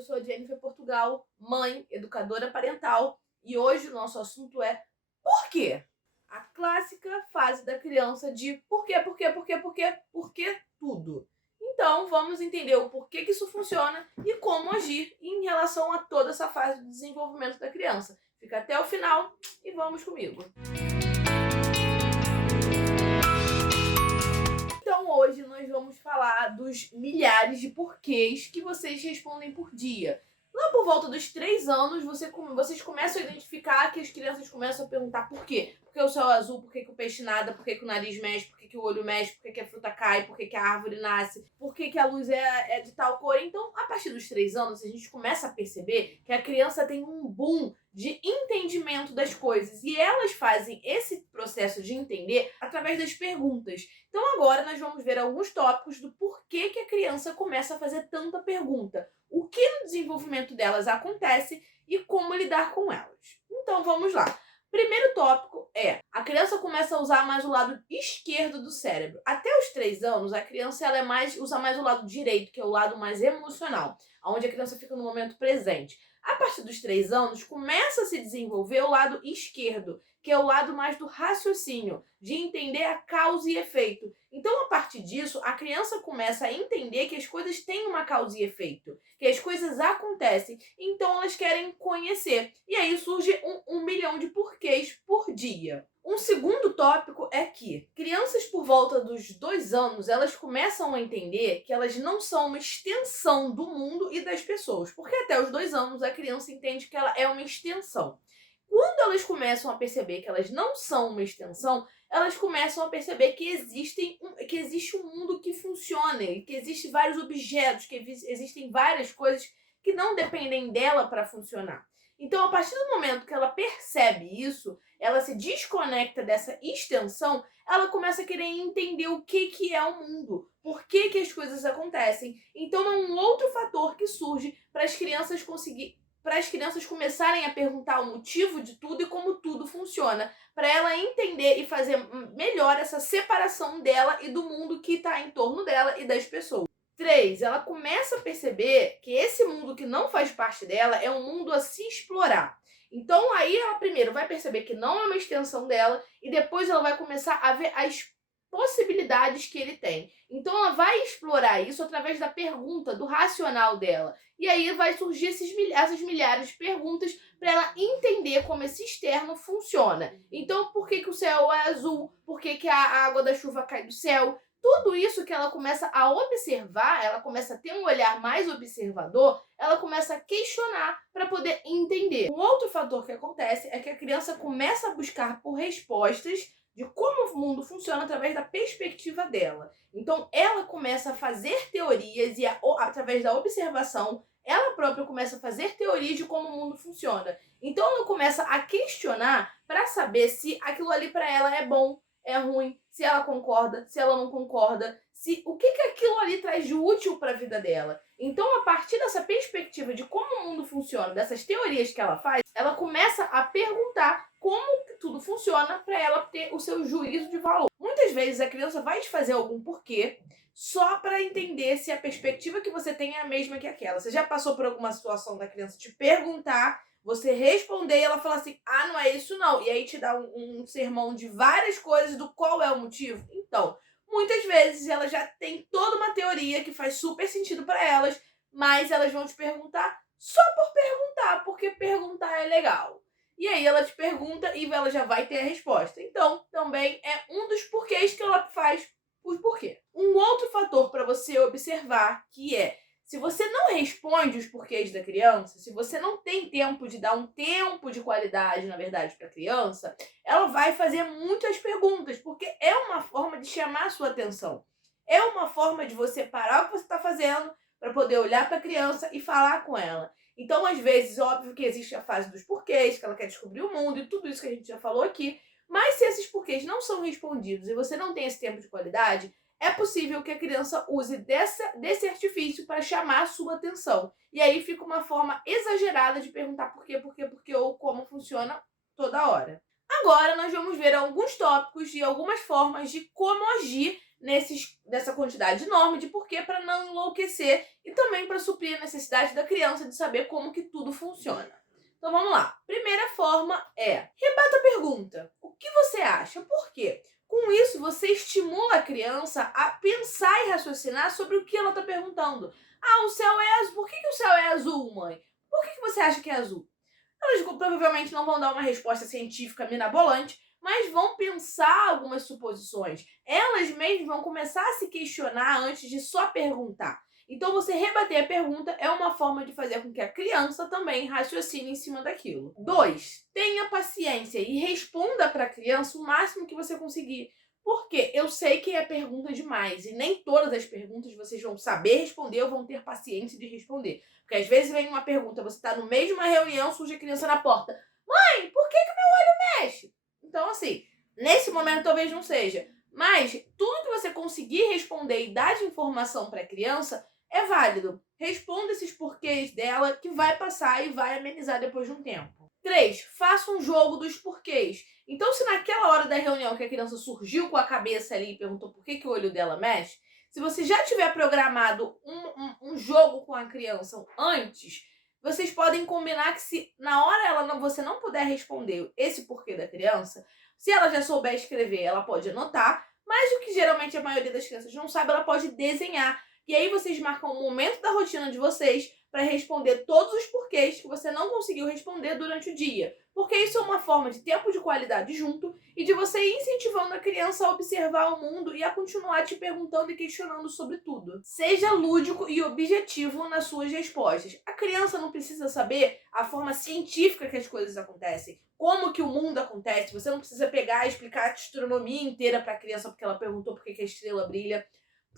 eu sou a Jennifer Portugal, mãe, educadora parental, e hoje o nosso assunto é por quê? A clássica fase da criança de por quê tudo. Então, vamos entender o porquê que isso funciona e como agir em relação a toda essa fase do desenvolvimento da criança. Fica até o final e vamos comigo. Então hoje nós vamos falar dos milhares de porquês que vocês respondem por dia. Lá por volta dos 3 anos, vocês começam a identificar que as crianças começam a perguntar por quê. Por que o céu é azul? Por que o peixe nada? Por que o nariz mexe? Por que o olho mexe? Por que a fruta cai? Por que a árvore nasce? Por que a luz é de tal cor? Então, a partir dos 3 anos, a gente começa a perceber que a criança tem um boom de entendimento das coisas. E elas fazem esse processo de entender através das perguntas. Então agora nós vamos ver alguns tópicos do porquê que a criança começa a fazer tanta pergunta. O que no desenvolvimento delas acontece e como lidar com elas. Então vamos lá. Primeiro tópico é, a criança começa a usar mais o lado esquerdo do cérebro. Até os 3 anos, a criança usa mais o lado direito, que é o lado mais emocional, onde a criança fica no momento presente. A partir dos 3 anos, começa a se desenvolver o lado esquerdo, que é o lado mais do raciocínio, de entender a causa e efeito. Então, a partir disso, a criança começa a entender que as coisas têm uma causa e efeito, que as coisas acontecem, então elas querem conhecer. E aí surge um milhão de porquês por dia. Um segundo tópico é que crianças por volta dos 2 anos, elas começam a entender que elas não são uma extensão do mundo e das pessoas, porque até os 2 anos a criança entende que ela é uma extensão. Quando elas começam a perceber que elas não são uma extensão, elas começam a perceber que existe um mundo que funciona, que existem vários objetos, que existem várias coisas que não dependem dela para funcionar. Então, a partir do momento que ela percebe isso, ela se desconecta dessa extensão, ela começa a querer entender o que é o mundo, por que as coisas acontecem. Então, é um outro fator que surge para as crianças começarem a perguntar o motivo de tudo e como tudo funciona, para ela entender e fazer melhor essa separação dela e do mundo que está em torno dela e das pessoas. 3, ela começa a perceber que esse mundo que não faz parte dela é um mundo a se explorar. Então aí ela primeiro vai perceber que não é uma extensão dela e depois ela vai começar a ver as possibilidades que ele tem. Então ela vai explorar isso através da pergunta, do racional dela. E aí vai surgir essas milhares de perguntas para ela entender como esse externo funciona. Então, por que o céu é azul? Por que a água da chuva cai do céu? Tudo isso que ela começa a observar, ela começa a ter um olhar mais observador, ela começa a questionar para poder entender. Um outro fator que acontece é que a criança começa a buscar por respostas de como o mundo funciona através da perspectiva dela. Então, ela começa a fazer teorias e através da observação, ela própria começa a fazer teorias de como o mundo funciona. Então, ela começa a questionar para saber se aquilo ali para ela é bom, é ruim, se ela concorda, se ela não concorda, o que aquilo ali traz de útil para a vida dela. Então, a partir dessa perspectiva de como o mundo funciona, dessas teorias que ela faz, ela começa a perguntar como tudo funciona para ela ter o seu juízo de valor. Muitas vezes a criança vai te fazer algum porquê só para entender se a perspectiva que você tem é a mesma que aquela. Você já passou por alguma situação da criança te perguntar, você responder e ela falar assim, ah, não é isso não. E aí te dá um sermão de várias coisas do qual é o motivo. Então, muitas vezes elas já têm toda uma teoria que faz super sentido para elas, mas elas vão te perguntar só por perguntar, porque perguntar é legal. E aí ela te pergunta e ela já vai ter a resposta. Então, também é um dos porquês que ela faz o porquê. Um outro fator para você observar que é, se você não responde os porquês da criança, se você não tem tempo de dar um tempo de qualidade, na verdade, para a criança, ela vai fazer muitas perguntas, porque é uma forma de chamar a sua atenção. É uma forma de você parar o que você está fazendo para poder olhar para a criança e falar com ela. Então, às vezes, óbvio que existe a fase dos porquês, que ela quer descobrir o mundo e tudo isso que a gente já falou aqui, mas se esses porquês não são respondidos e você não tem esse tempo de qualidade, é possível que a criança use desse artifício para chamar a sua atenção. E aí fica uma forma exagerada de perguntar por quê ou como funciona toda hora. Agora nós vamos ver alguns tópicos e algumas formas de como agir nessa quantidade enorme de porquê para não enlouquecer e também para suprir a necessidade da criança de saber como que tudo funciona. Então vamos lá. Primeira forma é: rebata a pergunta. O que você acha? Por quê? Com isso, você estimula a criança a pensar e raciocinar sobre o que ela está perguntando. Ah, o céu é azul. Por que o céu é azul, mãe? Por que você acha que é azul? Elas provavelmente não vão dar uma resposta científica mirabolante, mas vão pensar algumas suposições. Elas mesmas vão começar a se questionar antes de só perguntar. Então, você rebater a pergunta é uma forma de fazer com que a criança também raciocine em cima daquilo. 2. Tenha paciência e responda para a criança o máximo que você conseguir. Porque eu sei que é pergunta demais e nem todas as perguntas vocês vão saber responder ou vão ter paciência de responder. Porque às vezes vem uma pergunta, você está no meio de uma reunião, surge a criança na porta. Mãe, por que o meu olho mexe? Então, assim, nesse momento talvez não seja. Mas tudo que você conseguir responder e dar de informação para a criança é válido. Responda esses porquês dela que vai passar e vai amenizar depois de um tempo. 3. Faça um jogo dos porquês. Então, se naquela hora da reunião que a criança surgiu com a cabeça ali e perguntou por que o olho dela mexe, se você já tiver programado um jogo com a criança antes, vocês podem combinar que se na hora você não puder responder esse porquê da criança, se ela já souber escrever, ela pode anotar, mas o que geralmente a maioria das crianças não sabe, ela pode desenhar. E aí vocês marcam um momento da rotina de vocês para responder todos os porquês que você não conseguiu responder durante o dia. Porque isso é uma forma de tempo de qualidade junto e de você ir incentivando a criança a observar o mundo e a continuar te perguntando e questionando sobre tudo. Seja lúdico e objetivo nas suas respostas. A criança não precisa saber a forma científica que as coisas acontecem, como que o mundo acontece. Você não precisa pegar e explicar a astronomia inteira para a criança porque ela perguntou por que a estrela brilha.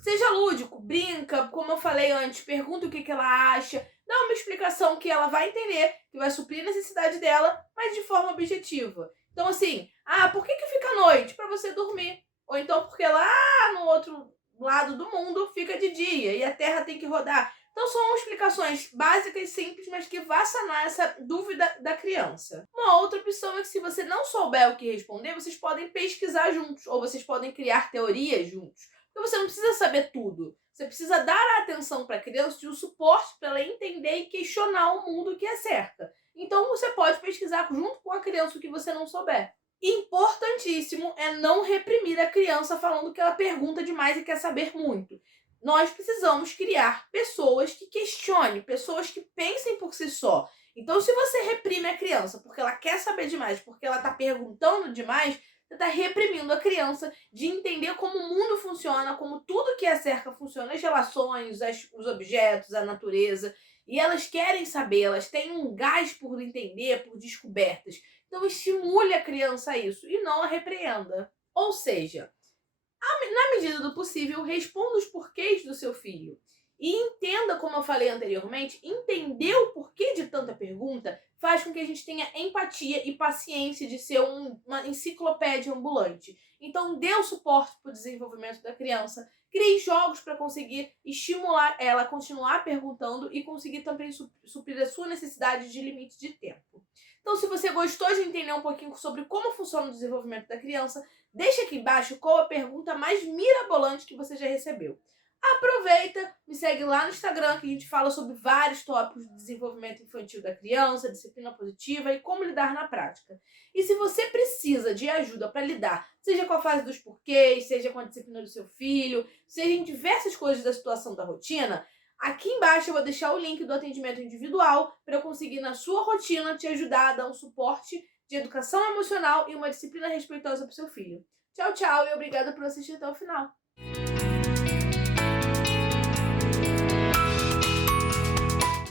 Seja lúdico, brinca, como eu falei antes, pergunta o que ela acha, dá uma explicação que ela vai entender, que vai suprir a necessidade dela, mas de forma objetiva. Então, assim, por que fica à noite? Para você dormir. Ou então porque lá no outro lado do mundo fica de dia e a Terra tem que rodar. Então, são explicações básicas, simples, mas que vá sanar essa dúvida da criança. Uma outra opção é que se você não souber o que responder, vocês podem pesquisar juntos, ou vocês podem criar teorias juntos. Porque você não precisa saber tudo. Você precisa dar a atenção para a criança e o suporte para ela entender e questionar o mundo que a cerca. Então você pode pesquisar junto com a criança o que você não souber. Importantíssimo é não reprimir a criança falando que ela pergunta demais e quer saber muito. Nós precisamos criar pessoas que questionem, pessoas que pensem por si só. Então, se você reprime a criança porque ela quer saber demais, porque ela está perguntando demais, você está reprimindo a criança de entender como o mundo funciona, como tudo que a cerca funciona, as relações, os objetos, a natureza. E elas querem saber, elas têm um gás por entender, por descobertas. Então estimule a criança a isso e não a repreenda. Ou seja, na medida do possível, responda os porquês do seu filho. E entenda, como eu falei anteriormente, entender o porquê de tanta pergunta faz com que a gente tenha empatia e paciência de ser uma enciclopédia ambulante. Então, dê o suporte para o desenvolvimento da criança, crie jogos para conseguir estimular ela a continuar perguntando e conseguir também suprir a sua necessidade de limite de tempo. Então, se você gostou de entender um pouquinho sobre como funciona o desenvolvimento da criança, deixa aqui embaixo qual a pergunta mais mirabolante que você já recebeu. Aproveita, me segue lá no Instagram que a gente fala sobre vários tópicos de desenvolvimento infantil da criança, disciplina positiva e como lidar na prática. E se você precisa de ajuda para lidar, seja com a fase dos porquês, seja com a disciplina do seu filho, seja em diversas coisas da situação da rotina, aqui embaixo eu vou deixar o link do atendimento individual para eu conseguir na sua rotina te ajudar a dar um suporte de educação emocional e uma disciplina respeitosa para o seu filho. Tchau, tchau e obrigada por assistir até o final.